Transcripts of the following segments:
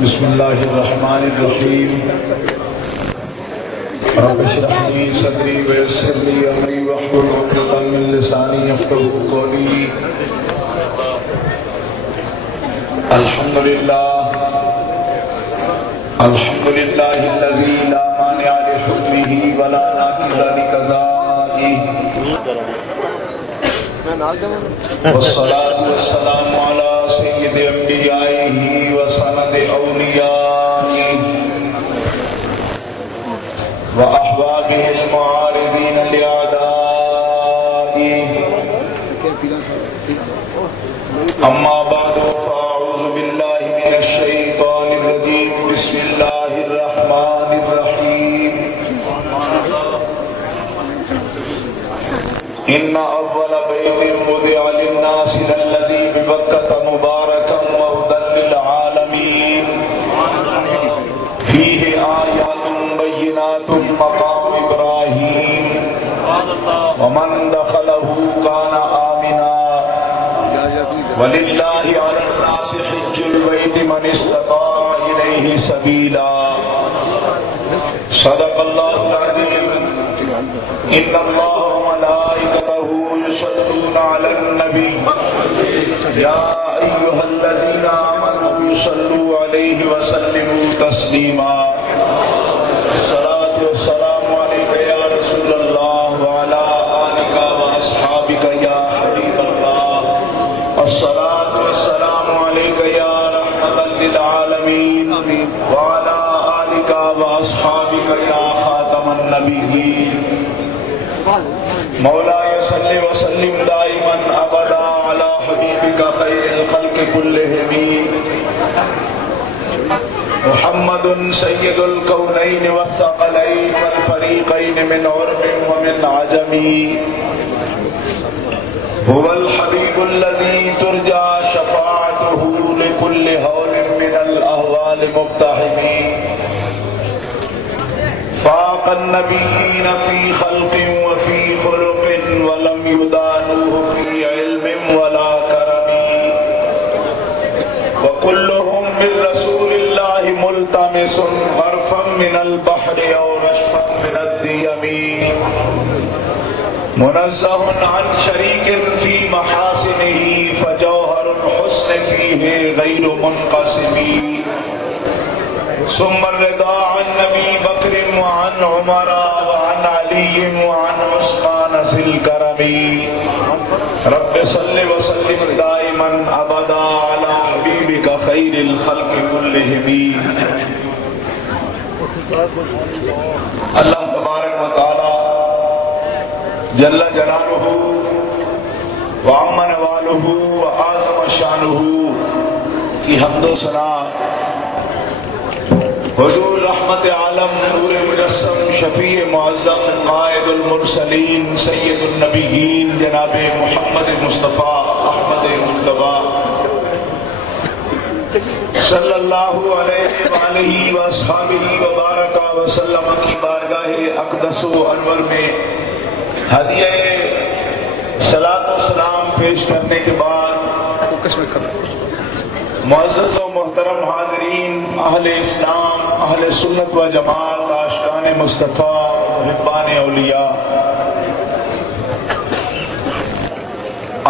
بسم اللہ الرحمن الرحیم رب اشرح لي صدری ویسر لي امری واحلل عقدۃ من لسانی یفقهوا قولی. الحمد للہ الذی لا مانع لحکمہ ولا ناقض لقضائہ والصلاة والسلام على سید انبیائہ وسند اولیائہ واحبابہ المعارضین لأعدائہ. اما بعد فاعوذ باللہ من الشیطان الرجیم. بسم اللہ الرحمن الرحیم. ان اول بیت وضع للناس للذی ببکۃ مبارکا وہدی للعالمین فیہ آیات بینات مقام ابراہیم ومن دخلہ کان آمنا وللہ علی الناس حج البیت من استطاع الیہ سبیلا. صدق اللہ العظیم. ان اللہ وملائکتہ یصلون علی النبی یا ایھا الذین آمنوا صلوا علیہ وسلموا تسلیما. الصلاۃ والسلام علیک یا رسول اللہ وعلی آلک واصحابک یا حبیب اللہ. الصلاۃ والسلام علیک یا رحمۃ للعالمین وعلی آلک واصحابک یا خاتم النبیین. مولاي صل وسلم دائما ابدا على حبيبك خير الخلق كلهم محمد سيد الكونين والثقلين والفريقين من عرب ومن عجم. هو الحبيب الذي ترجى شفاعته لكل هول من الأهوال مقتحم. فاق النبيين في خلق وفي خلق ولم يدانوه في علم ولا كرم. وكلهم من رسول الله ملتمس غرفا من البحر أو رشفا من الديم. منزه عن شريك في محاسنه فجوهر الحسن فيه غير منقسم. ثم الرضا عن نبی بکر وعن عمر وعن علی وعن عثمان ذی الکرم. رب صل وسلم دائما ابدا علی حبیبک خیر الخلق کلہم. اللہ تبارک و تعالی جل جلالہ وعم نوالہ وعظم شانہ کی حمد و ثنا حضور رحمت عالم نور مجسم شفیع معظم قائد المرسلین سید النبیین جناب محمد مصطفیٰ احمد مجتبیٰ صلی اللہ علیہ وآلہ وآصحابہ وبارک وسلم کی بارگاہ اقدس و انور میں ہدیہ صلاۃ و سلام پیش کرنے کے بعد معزز و محترم حاضرین، اہل اسلام، اہل سنت و جماعت، عاشقان مصطفیٰ، محبان اولیاء،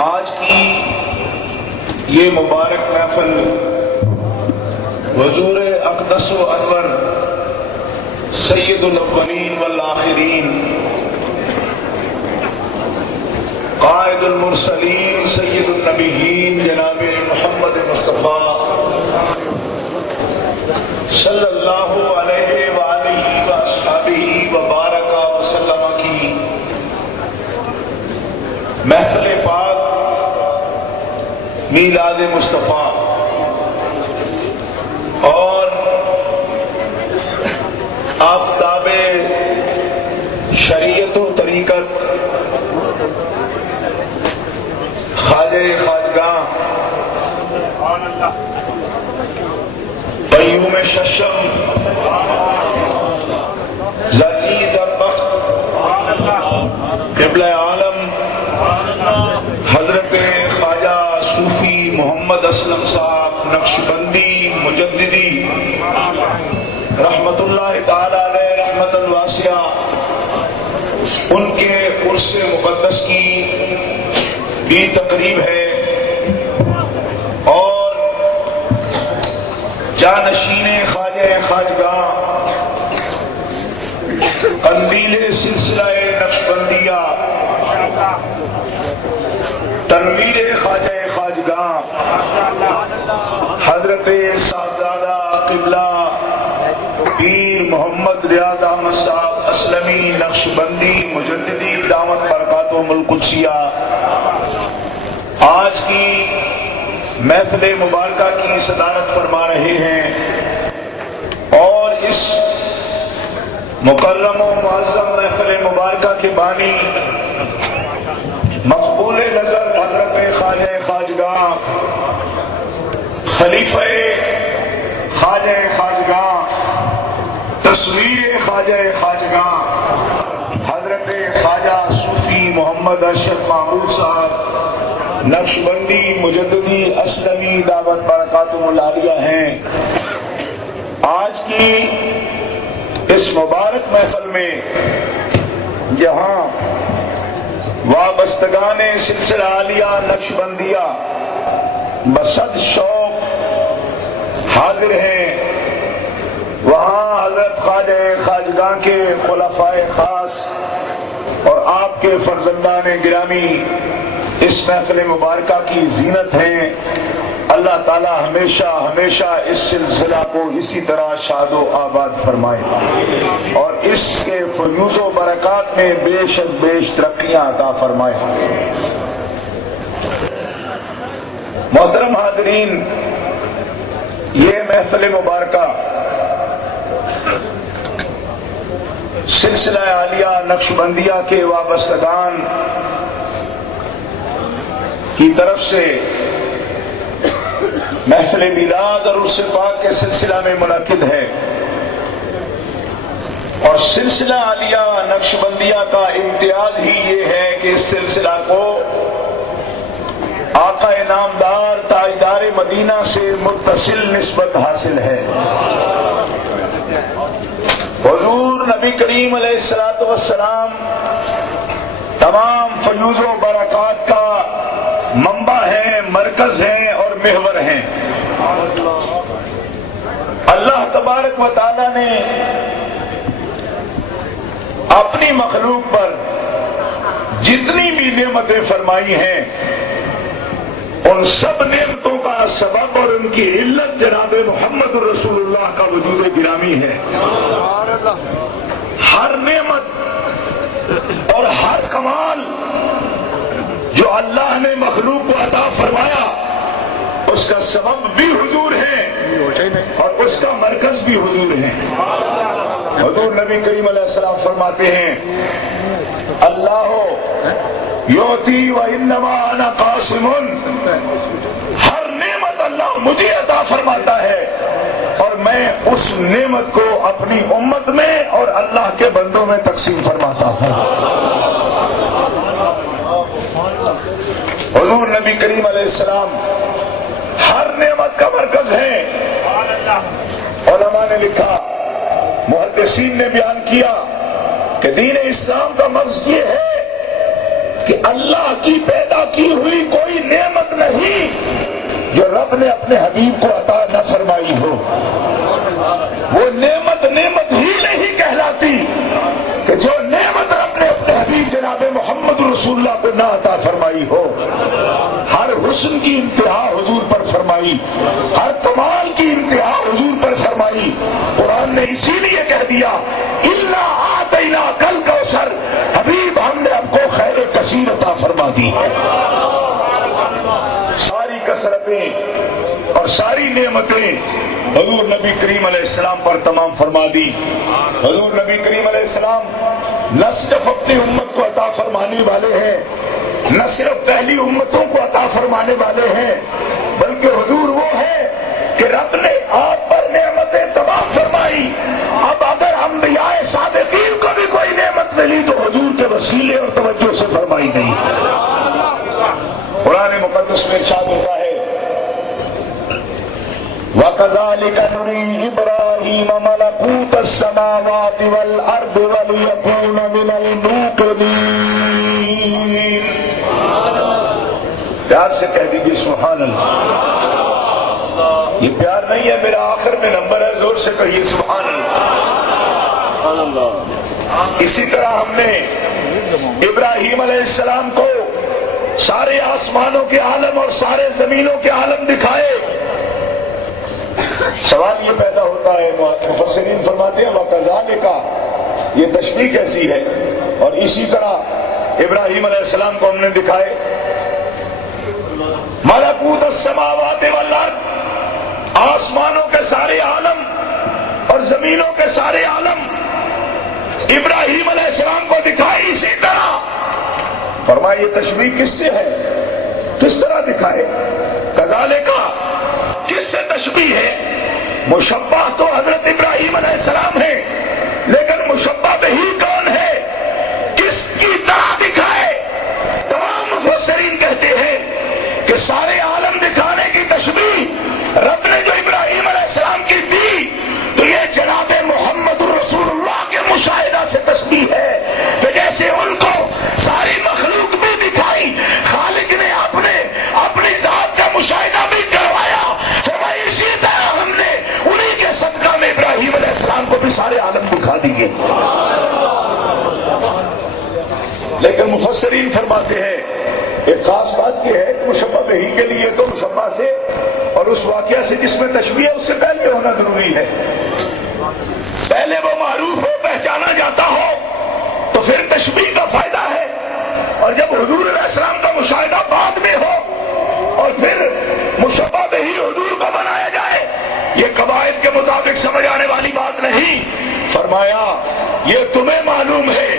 آج کی یہ مبارک محفل حضور اقدس و انور سید الاولین والآخرین قائد المرسلین سید النبیین جناب محمد مصطفیٰ صلی اللہ علیہ وآلہ وآصحابہ وبارک وسلم کی محفل پاک میلاد مصطفیٰ اور آفتاب شریعت و طریقت خواجہ خواجگاہ قیوم ششم زرعی زربخت قبلہ عالم حضرت محمد اسلم صاحب نقشبندی مجددی رحمت اللہ تعالی علیہ رحمت الواسعہ، ان کے عرس مقدس کی بھی تقریب ہے اور جانشین خواجہ خواجگاہ قندیل سلسلہ نقشبندیہ تنویر خواجہ خواجگاہ حضرت صاحبزادہ قبلہ پیر محمد ریاض احمد صاحب اسلمی نقشبندی مجددی دعوت برکاتہم القدسیہ آج کی محفل مبارکہ کی صدارت فرما رہے ہیں، اور اس مکرم و معظم محفل مبارکہ کے بانی مقبول نظر حضرت خواجہ خواجگاہ خلیفہ خواجہ خواجگاہ تصویر خواجہ خواجگاہ حضرت خواجہ صوفی محمد ارشد محمود صاحب نقشبندی مجددی اسلمی دعوت برکاتہم العالیہ ہیں۔ آج کی اس مبارک محفل میں جہاں وابستگان سلسلہ عالیہ نقشبندیہ بصد شوق حاضر ہیں، وہاں حضرت خواجہ خواجگاہ کے خلفائے خاص اور آپ کے فرزندان گرامی اس محفل مبارکہ کی زینت ہیں۔ اللہ تعالی ہمیشہ ہمیشہ اس سلسلہ کو اسی طرح شاد و آباد فرمائے اور اس کے فیوز و برکات میں بیش از بیش ترقیاں عطا فرمائے۔ محترم حاضرین، یہ محفل مبارکہ سلسلہ عالیہ نقشبندیہ کے وابستگان کی طرف سے محفل میلاد اور عرس پاک کے سلسلہ میں منعقد ہے، اور سلسلہ عالیہ نقشبندیہ کا امتیاز ہی یہ ہے کہ اس سلسلہ کو آقا انعامدار تاجدار مدینہ سے متصل نسبت حاصل ہے۔ حضور نبی کریم علیہ الصلوۃ والسلام تمام فیوز و برکات کا منبع ہیں، مرکز ہیں اور محور ہیں۔ اللہ تبارک و تعالی نے اپنی مخلوق پر جتنی بھی نعمتیں فرمائی ہیں ان سب نعمتوں کا سبب اور ان کی علت جناب محمد رسول اللہ کا وجود گرامی ہے۔ ہر نعمت اور ہر کمال جو اللہ نے مخلوق کو عطا فرمایا اس کا سبب بھی حضور ہے اور اس کا مرکز بھی حضور ہے۔ حضور نبی کریم علیہ السلام فرماتے ہیں اللہ یعطی وانما انا قاسم، ہر نعمت اللہ مجھے عطا فرماتا ہے اور میں اس نعمت کو اپنی امت میں اور اللہ کے بندوں میں تقسیم فرماتا ہوں۔ حضور نبی کریم علیہ السلام ہر نعمت کا مرکز ہے۔ علماء نے لکھا، محدثین نے بیان کیا کہ دین اسلام کا مقصد یہ ہے کہ اللہ کی پیدا کی ہوئی کوئی نعمت نہیں جو رب نے اپنے حبیب کو عطا نہ فرمائی ہو۔ وہ نعمت نعمت ہی نہیں کہلاتی کہ جو نعمت رب نے اپنے حبیب جناب محمد رسول اللہ کو نہ عطا فرمائی ہو۔ ہر حسن کی انتہا حضور پر فرمائی، ہر کمال کی انتہا حضور پر فرمائی۔ قرآن نے اسی لیے کہہ دیا اِنَّا أَعْطَيْنَاكَ الْكَوْثَرَ، حبیب ہم نے آپ کو خیر کثیر عطا فرما دی ہے۔ ساری کثرتیں اور ساری نعمتیں حضور نبی کریم علیہ السلام پر تمام فرما دی۔ حضور نبی کریم علیہ السلام نہ صرف اپنی امت کو عطا فرمانے والے ہیں، نہ صرف پہلی امتوں کو عطا فرمانے والے ہیں، بلکہ حضور وہ ہے کہ رب نے آپ پر نعمتیں تمام فرمائی۔ اب اگر انبیاء صادقین کو بھی کوئی نعمت ملی تو حضور کے وسیلے اور توجہ سے فرمائی گئی۔ قرآن مقدس میں ارشاد ہوتا ہے وَكَذَلِكَ نُرِي إِبْرَاهِيمَ مَلَكُوتَ السَّمَاوَاتِ وَالْأَرْضِ وَلِيَكُونَ مِنَ الْمُوقِنِينَ. پیار سے کہہ دیجئے سبحان اللہ. یہ پیار نہیں ہے میرا آخر میں نمبر ہے، زور سے کہیے سبحان اللہ. اسی طرح ہم نے ابراہیم علیہ السلام کو سارے آسمانوں کے عالم اور سارے زمینوں کے عالم دکھائے. سوال یہ پیدا ہوتا ہے، مفسرین فرماتے ہیں وَكَذَلِكَ، یہ تشبیہ کیسی ہے؟ اور اسی طرح ابراہیم علیہ السلام کو ہم نے دکھائے ملکوت السماوات والارض، آسمانوں کے سارے عالم اور زمینوں کے سارے عالم ابراہیم علیہ السلام کو دکھائے. اسی طرح فرمایا یہ تشبیہ کس سے ہے؟ کس طرح دکھائے؟ کذالک، کس سے تشبیہ ہے؟ مشبہ تو حضرت ابراہیم علیہ السلام ہے، لیکن مشبہ بہی کون ہے؟ کس کی طرح دکھائے؟ تمام مفسرین کہتے ہیں کہ سارے عالم دکھانے کی تشبیہ رب نے جو ابراہیم علیہ السلام کی دی تو یہ جناب محمد رسول اللہ کے مشاہدہ سے تشبیہ ہے کہ جیسے ان کو ساری مخلوق بھی دکھائی، خالق نے اپنی ذات کا مشاہدہ بھی کروایا. فرمایا اسی طرح ہم نے انہی کے صدقہ میں ابراہیم علیہ السلام کو بھی سارے عالم دکھا دیے. لیکن مفسرین فرماتے ہیں ایک خاص بات یہ ہے کہ مشبہ بہی کے لیے تو مشبہ سے اور اس واقعہ سے جس میں تشبیہ ہے اس سے پہلے ہونا ضروری ہے. پہلے وہ معروف ہو، پہچانا جاتا ہو تو پھر تشبیہ کا فائدہ ہے. اور جب حضور علیہ السلام کا مشاہدہ بعد میں ہو اور پھر مشبہ بہی حضور کو بنایا جائے، یہ قواعد کے مطابق سمجھ آنے والی بات نہیں. فرمایا یہ تمہیں معلوم ہے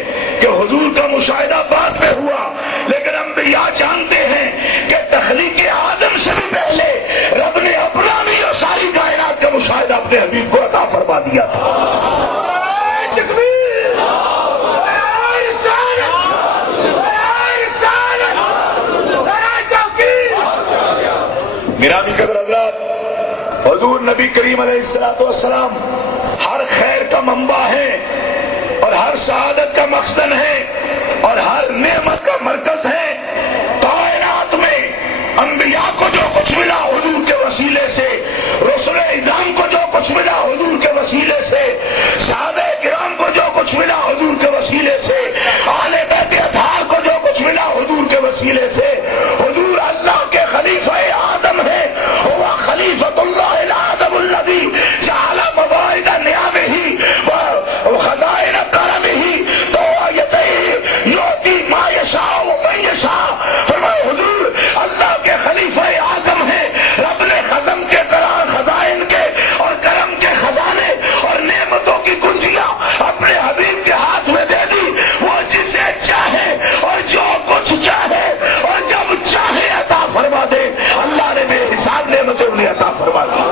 کہ حضور کا مشاہدہ بعد میں ہوا، لیکن انبیاء جانتے ہیں کہ تخلیق آدم سے بھی پہلے رب نے اپنا بھی اور ساری کائنات کا مشاہدہ اپنے حبیب کو عطا فرما دیا تھا. گرامی قدر حضرات، حضور نبی کریم علیہ السلام ہر خیر کا منبع ہے اور ہر سعادت کا مقصد ہے اور ہر نعمت کا مرکز ہے. کائنات میں انبیاء کو جو کچھ ملا حضور کے وسیلے سے، رسل اعظام کو جو کچھ ملا حضور کے وسیلے سے، صحابہ کرام کو جو کچھ ملا حضور کے وسیلے سے، اہل بیت اطہار کو جو کچھ ملا حضور کے وسیلے سے. حضور اللہ کے خلیفہ آدم ہے، ہوا خلیفۃ اللہ العظم الذی جعل مواعظ نعمہ وخزائن کرمہ یؤتی ما یشاء ومن یشاء. فرمایا حضور اللہ کے خلیفہ اعظم ہیں، رب نے خزائن کے اور کرم کے خزانے اور نعمتوں کی کنجیاں اپنے حبیب کے ہاتھ میں دے دی. وہ جسے چاہے اور جو کچھ چاہے اور جب چاہے عطا فرما دے. اللہ نے بے حساب نعمتیں انہیں عطا فرما دی.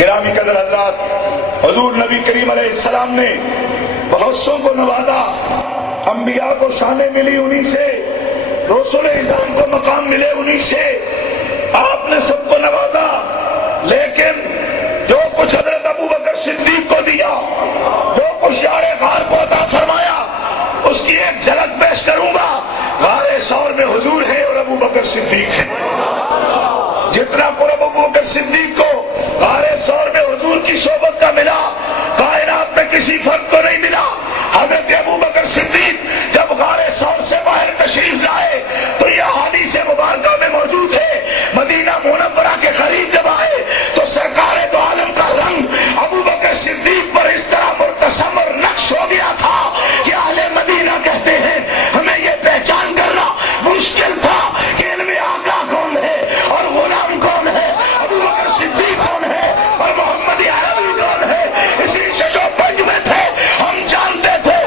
گرامی قدر حضرات، حضور نبی کریم علیہ السلام نے بہت سو کو نوازا. انبیاء کو شانیں ملی انہی سے، رسول اعظام کو مقام ملے انہی سے. آپ نے سب کو نوازا، لیکن جو کچھ حضرت ابوبکر صدیق کو دیا، جو کچھ یار غار کو عطا فرمایا، اس کی ایک جھلک پیش کروں گا. غار ثور میں حضور ہے اور ابوبکر صدیق ہے. جتنا قرب ابوبکر صدیق کو غار ثور میں حضور کی صحبت کا ملا، کائنات میں کسی فرد کو نہیں ملا. حضرت ابوبکر صدیق جب غار ثور سے باہر تشریف لائے تو یہ حدیث مبارکہ میں موجود ہے. مدینہ منورہ کے قریب جب آئے تو سرکار دو عالم کا رنگ ابوبکر صدیق پر اس طرح مرتسم اور نقش ہو گیا تھا کہ اہل مدینہ کہتے ہیں ہمیں یہ پہچان کرنا مشکل تھا کہ ان میں آقا کون ہے اور غلام کون ہے، ابوبکر صدیق کون ہے اور محمد عربی کون ہے. اسی شش و پنج میں تھے، ہم جانتے تھے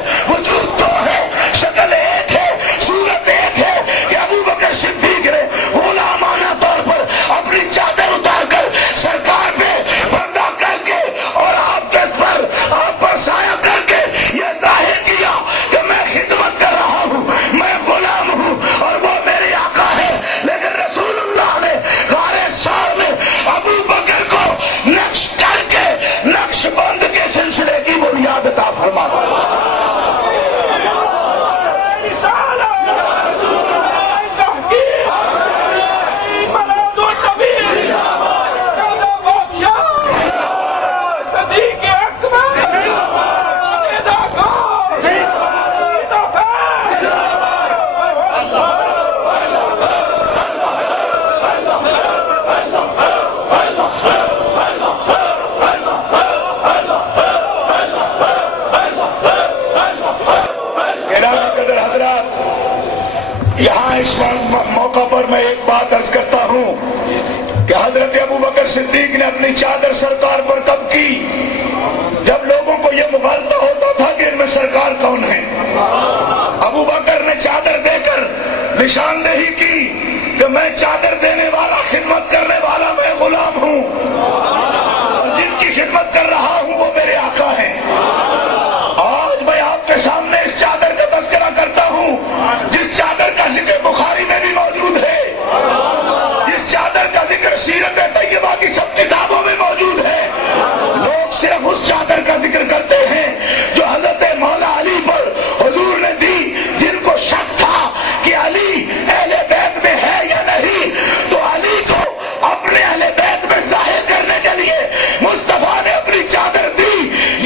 عرض کرتا ہوں کہ حضرت ابو بکر صدیق نے اپنی چادر سرکار پر کب کی؟ جب لوگوں کو یہ مغالطہ ہوتا تھا کہ ان میں سرکار کون ہے۔ ابو بکر نے چادر دے کر نشاندہی کی کہ میں چادر دینے والا، خدمت کرنے والا میں غلام ہوں، اور جن کی خدمت کر رہا ہوں وہ میرے آقا ہیں۔ آج میں آپ کے سامنے اس چادر کا تذکرہ کرتا ہوں جس چادر کا ذکر بخاری میں بھی موجود ہے، جس چادر کا ذکر سیرت طیبہ کی سب کتابوں میں موجود ہے۔ لوگ صرف اس چادر کا ذکر کرتے ہیں جو حضرت مولا علی پر حضور نے دی، جن کو شک تھا کہ علی اہل بیت میں ہے یا نہیں، تو علی کو اپنے اہل بیت میں ظاہر کرنے کے لیے مصطفیٰ نے اپنی چادر دی۔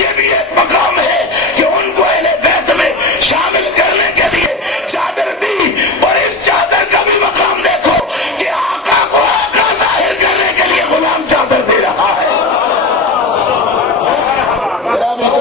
یہ بھی ایک مقام ہے کہ ان کو اہل بیت میں شامل کرنے کے لیے چادر دی، اور اس چادر کا بھی مقام دیکھو کہ آقا کو آقا ظاہر کرنے کے لیے غلام چادر دے رہا ہے۔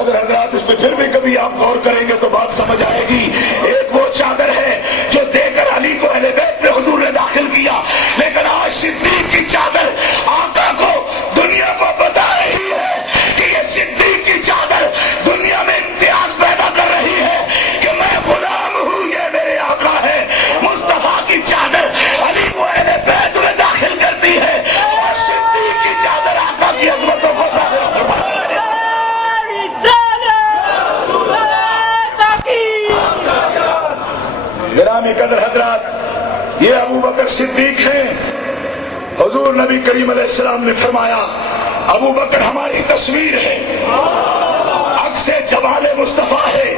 حضرات اس پہ پھر بھی کبھی آپ غور کریں گے تو بات سمجھ آئے گی۔ ایک وہ چادر ہے جو دے کر علی کو اہل بیت میں حضور نے داخل کیا، لیکن آج صدیق کی چادر آقا کو دنیا کو بتا رہی ہے کہ یہ صدیق کی چادر دنیا میں امتیاز پیدا کر رہی ہے کہ میں غلام ہوں، یہ میرے آقا ہے۔ مصطفیٰ کی چادر علی کو اہل بیت میں داخل کرتی ہے، اور صدیق کی چادر آقا کی عظمتوں کو ظاہر کرتی ہے۔ گرامی قدر حضرات، یہ ابو بکر صدیق ہیں۔ حضور نبی کریم علیہ السلام نے فرمایا ابو بکر ہماری تصویر ہے، عکس جمال مصطفیٰ ہے،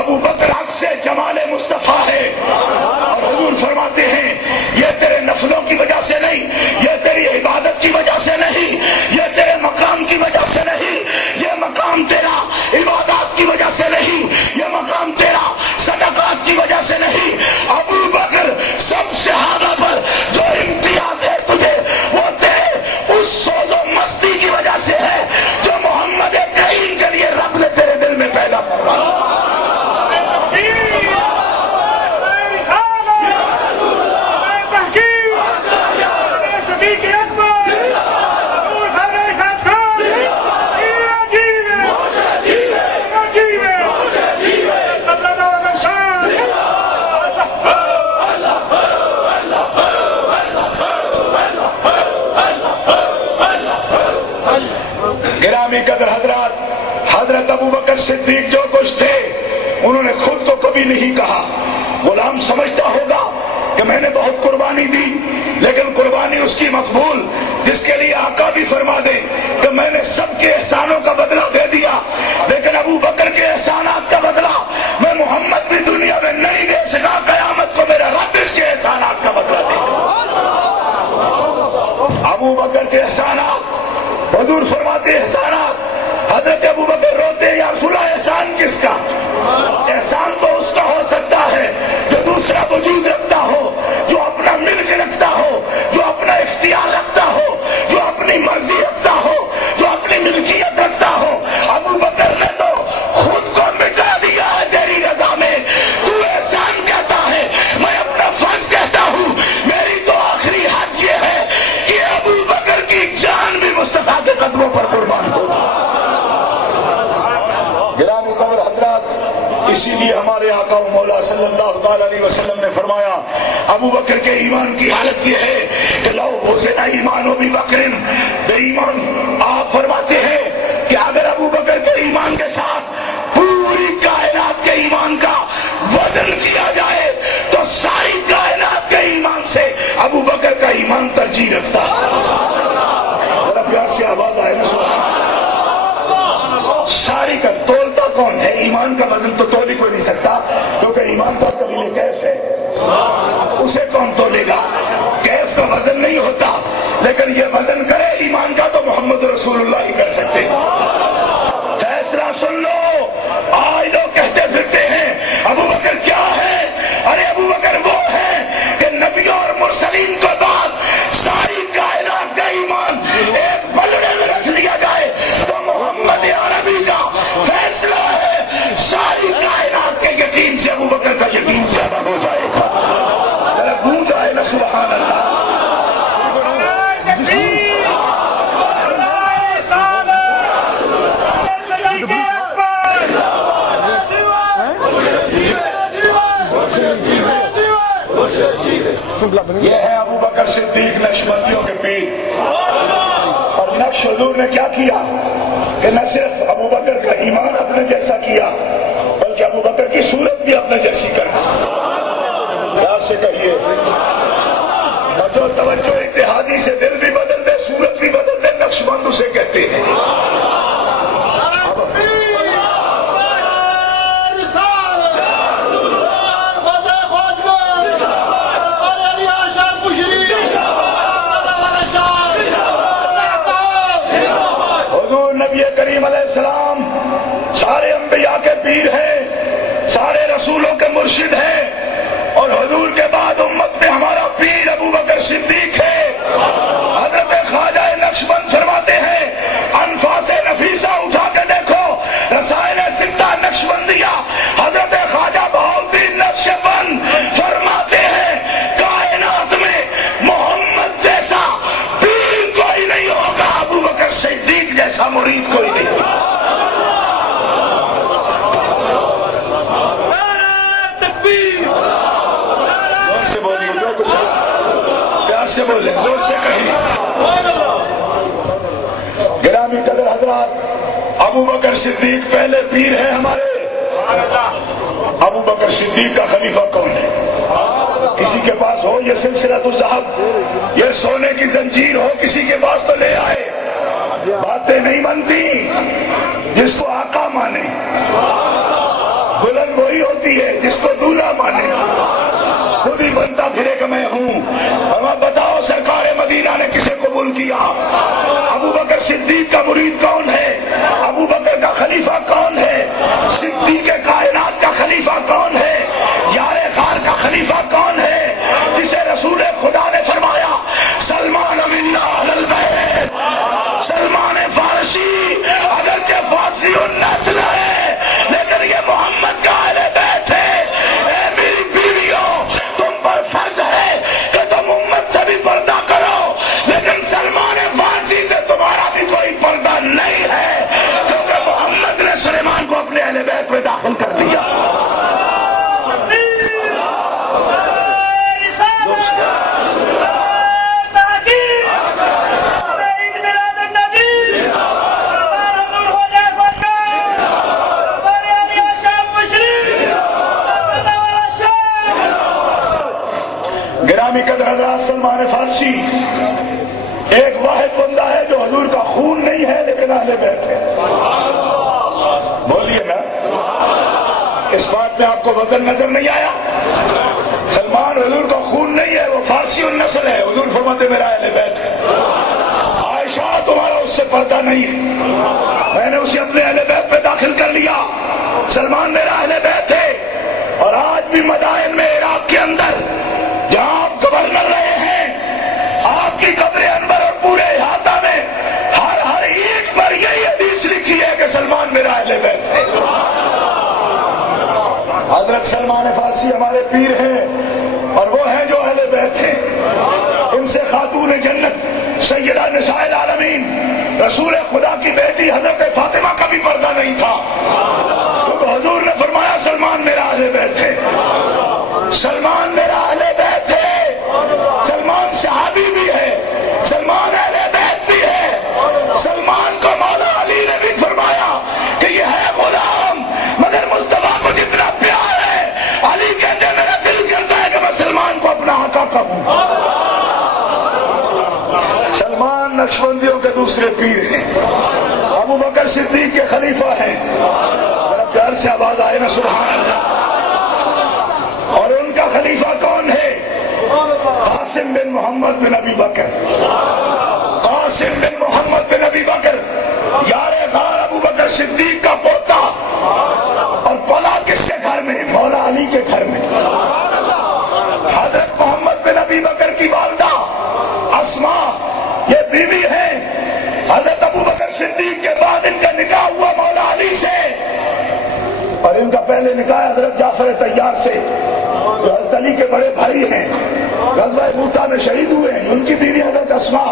ابو بکر عکس جمال مصطفیٰ ہے۔ اور حضور فرماتے ہیں یہ تیرے نفلوں کی وجہ سے نہیں، یہ تیری عبادت کی وجہ سے نہیں، یہ تیرے مقام کی وجہ سے نہیں، یہ مقام تیرا عبادات کی وجہ سے نہیں، یہ مقام تیرا صدقات کی وجہ سے نہیں۔ ابو بکر سب صحابہ پر جو امتیاز ہے تجھے، وہ تیرے اس سوز و مستی کی وجہ سے ہے جو محمد کریم کے لیے رب نے تیرے دل میں پیدا فرمایا۔ گرامی قدر حضرات، حضرت ابو بکر صدیق جو کچھ تھے انہوں نے خود تو کبھی نہیں کہا۔ غلام سمجھتا ہوگا کہ میں نے بہت قربانی دی، لیکن قربانی اس کی مقبول جس کے لیے آقا بھی فرما دے کہ میں نے سب کے احسانوں کا بدلہ دے دیا، لیکن ابو بکر کے احسانات کا بدلہ میں محمد بھی دنیا میں نہیں دے سکا، قیامت کو میرا رب اس کے احسانات کا بدلہ دے گا۔ ابو بکر کے احسانات، حضور فرماتے احسانات، حضرت ابو بکر روتے ہیں یا رسول اللہ احسان کس کا؟ احسان تو اس کا ہو سکتا ہے جو دوسرا وجود رکھتا ہو، جو اپنا ملک رکھتا ہو، جو اپنا اختیار رکھتا ہو، جو اپنی مرضی رکھتا ہو، جو اپنی ملکیت رکھتا ہو۔ ابو بکر نے تو خود کو مٹا دیا ہے تیری رضا میں، تو احسان کہتا ہے، میں اپنا فرض کہتا ہوں۔ میری تو آخری حد یہ ہے کہ ابو بکر کی جان بھی مصطفیٰ کے قدموں پر قربان ہو جائے۔ گرامی قدر حضرات، اسی لیے ہمارے آقا و مولا صلی اللہ تعالی علیہ وسلم نے فرمایا ابو بکر کے ایمان کی حالت یہ ہے کہ لو وزن ایمان ابی بکر بے ایمان، آپ فرماتے ہیں کہ اگر ابو بکر کے ایمان کے ساتھ پوری کائنات کے ایمان کا وزن کیا جائے تو ساری کائنات کے ایمان سے ابو بکر کا ایمان ترجیح رکھتا ہے۔ ذرا پیار سے آواز آئے نا سبحان اللہ۔ ساری کا تولتا کون ہے؟ ایمان کا وزن تو تول ہی کوئی نہیں سکتا، کیونکہ ایمان تو قبیل کیف ہے، اسے کون تولے گا؟ کیف کا وزن نہیں ہوتا، لیکن یہ وزن کرے ایمان کا تو محمد رسول اللہ ہی کر یہ ہے ابو بکر صدیق نقشبندیوں کے پیر. اور نقش حضور نے کیا کیا کہ نہ صرف ابو بکر کا ایمان اپنے جیسا کیا بلکہ ابو بکر کی صورت بھی اپنے جیسی کر دی. پیار سے کہیے جو توجہ اتحادی سے دل بھی بدل دے صورت بھی بدل دے نقش بند اسے کہتے ہیں. حضور نبی کریم علیہ السلام سارے انبیاء کے پیر ہیں, سارے رسولوں کے مرشد ہیں, اور حضور کے بعد امت میں ہمارا پیر ابو بکر صدیق ہے. حضرت خواجہ نقشبند فرماتے ہیں انفاس نفیسہ اٹھا کے دیکھو رسائل ستہ نقشبندیہ حضرت خواجہ بہاؤالدین نقشبند فرماتے ہیں کائنات میں محمد جیسا پیر کوئی نہیں ہوگا, ابو بکر صدیق جیسا مرید کوئی نہیں ہوگا. سے بولیں زور سے کہیں. گرامی قدر حضرات, ابو بکر صدیق پہلے پیر ہیں ہمارے. ابو بکر صدیق کا خلیفہ کون ہے؟ کسی کے پاس ہو یہ سلسلۃ الذہب, یہ سونے کی زنجیر ہو کسی کے پاس تو لے آئے. باتیں نہیں بنتی جس کو آقا مانے, دلہن وہی ہوتی ہے جس کو دولہا مانے. خود ہی بنتا پھرے کہ میں ہوں. ہمیں بتاؤ سرکار مدینہ نے کسے قبول کیا؟ ابو بکر صدیق کا مرید کون ہے؟ ابو بکر کا خلیفہ کون ہے؟ صدیق کائنات کا خلیفہ کون ہے؟ یار غار کا خلیفہ کون ہے جسے رسول خدا نے فرمایا سلمان منا اہل البیت. سلمان فارسی اگرچہ فارسی النسل ہے لیکن یہ محمد کا اہل بیت ہے. اے میری بیویوں تم پر فرض ہے کہ تم امت سے بھی پردہ کرو, لیکن سلمان فارسی سے تمہارا بھی کوئی پردہ نہیں ہے کیونکہ محمد نے سلیمان کو اپنے اہل بیت میں داخل کر دیا. گرامی قدر حضرات, سلمان فارسی ایک واحد بندہ ہے جو حضور کا خون نہیں ہے لیکن اہل بیت ہے. بولیے نا, اس بات میں آپ کو وزن نظر نہیں آیا؟ سلمان حضور کا خون نہیں ہے, وہ فارسی النسل ہے. حضور فرماتے میرا اہل بیت ہے. عائشہ تمہارا اس سے پردہ نہیں ہے, میں نے اسے اپنے اہل بیت میں داخل کر لیا. سلمان میرا اہل بیت ہے. اور آج بھی مدائن میں عراق کے اندر جہاں آپ گورنر رہے ہیں, آپ کی قبر انور اور پورے احاطہ میں ہر اینٹ پر یہی حدیث لکھی ہے کہ سلمان میرا اہل بیت ہے. حضرت سلمان فارسی ہمارے پیر ہیں اور وہ ہیں جو اہل بیت ہیں. ان سے خاتون جنت سیدہ نساء العالمین رسول خدا کی بیٹی حضرت فاطمہ کا بھی پردہ نہیں تھا, کیونکہ حضور نے فرمایا سلمان میرا اہل بیت ہے. سلمان میرا اہل بیت ہے. سلمان صحابی بھی ہے, سلمان اہل بیت بھی ہے. سلمان کو مولا علی نے بھی فرمایا کہ یہ ہے غلام مگر مصطفیٰ کو جتنا پیار ہے. علی کہتے ہیں میرا دل کرتا ہے کہ میں سلمان کو اپنا آقا کہوں. سلمان نقشبندیوں کے دوسرے پیر ہیں, ابو بکر صدیق کے خلیفہ ہیں. میرا پیار سے آواز آئے نا سبحان اللہ. اور ان کا خلیفہ کون ہے؟ قاسم بن محمد بن ابی بکر. قاسم بن محمد بن ابی بکر یار غار ابو بکر صدیق کا پوتا, اور پلا کس کے گھر میں؟ مولا علی کے گھر میں. حضرت محمد بن ابی بکر کی والدہ اسما یہ بیوی ہیں. حضرت ابو بکر صدیق کے بعد ان کا نکاح ہوا مولا علی سے, اور ان کا پہلے نکاح حضرت جعفر طیار سے جو حضرت علی کے بڑے بھائی ہیں, غزوہ موتا میں شہید ہوئے ہیں. ان کی بیوی حضرت اسما.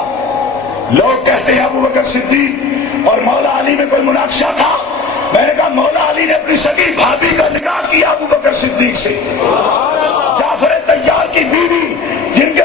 لوگ کہتے ہیں ابو بکر صدیق اور مولا علی میں کوئی مناقشہ تھا. میں نے کہا مولا علی نے اپنی سگی بھابھی کا نکاح کیا ابو بکر صدیق سے. جعفر طیار کی بیوی جن کے